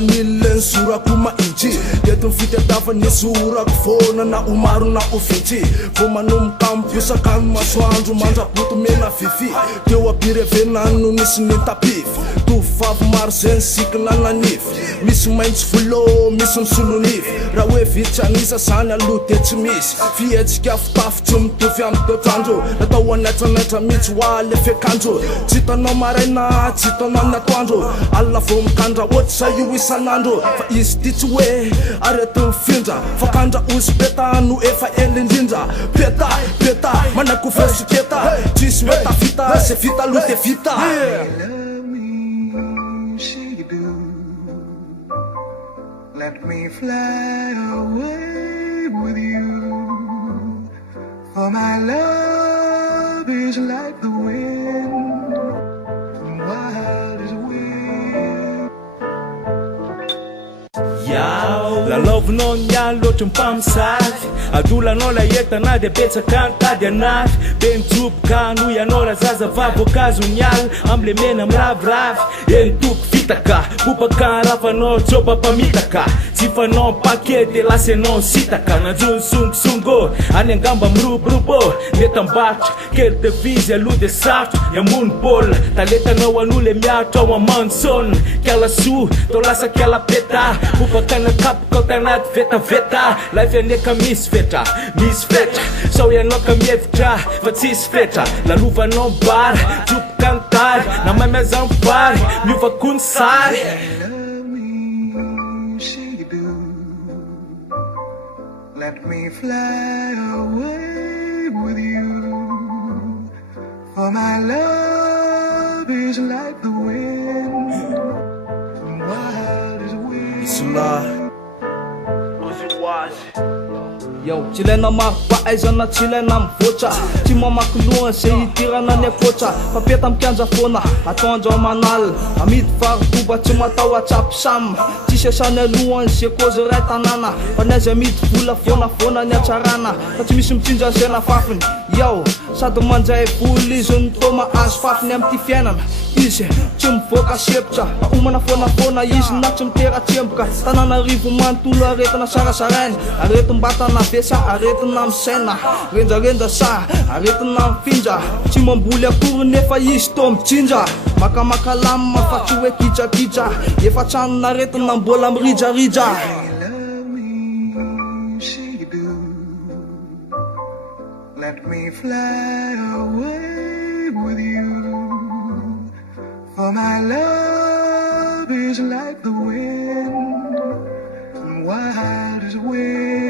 nile nsorako mahitsy eto fitiatava ny sorako fona na omaro na ofintsy vo manomboka amibosaka ny masoandro mandraboto mena fifi teo abirevenano nisy nitapify tovavy maro zay nisikina nanify misy maintso volo misy misolonify raha hoe vitsy anisa zany aloha de tsy misy fietsika fitafy tsy mitovy amy toetrandro natao anaitranatra mihitsy hoaly fekandro tsy hitanao maraina tsy hitanao natoandro alina vo mikandra ohatsy zay io isanandro fa izy ty tsy hoe arety mifindra fakandra osy peta no efa ely indrindra peta peta manako vesiketa tsisy hoe tafita ze vita aloha de vita. Let me fly away with you, for my love is like the wind, and wild as a wind. Lalaovinao niany loatra mpamosavy adolanao la entana de betsaka antady anafy be mijoboka no ianao la zazavavy voankazo niany amle mena miraviravy eny toko vitaka bobaka rafanao jobampamitaka tsy fanao mpake de lasy anao sitaka nanjony songisongo any angamba miroborobo netambarotra kely devizy aloha de sarotro yamony baolina taletanao an'ole miaritra ao amansona kialasoa tao lasa kialapeta bobaka nakapoka ao tanaty vetaveta life aneka misy fetra sao ianao ka mihevitra fa tsisy fetra lalovanao mbara joboka antary na mamazany bary miovako ny sary. Let me fly away with you, for my love is like the wind, and wild as a wind. Yo, tsy ilaina mampahaizana tsy ilaina mivoatra tsy mamaky lohany zay hidirana ny akoatra papeta mikianja foana atondro amanal amidy varotoba tsy matahotra mpisamy tsisy asany alohany zay kozy ray tanàna fa ny azy amidy vola foana ny atsarana fa tsy misy mitsinja zay nafafiny yo sady manjay voly izy ny toma azo fafiny amty fiainana izy tsy mivoaka sepitra omana foana izy na tsy mitera-tsemboka Tananarivo manontolo aretina sarasaraina aretim-batana vesa aretina misaina renjarenja sa aretina mifindra tsy mamboly akory nefa izy to mitsinja makamaka lamina fa tsy hoe kijagija efa tranona aretina mbola mirijarija. Let me fly away with you, for my love is like the wind, and wild as a wind.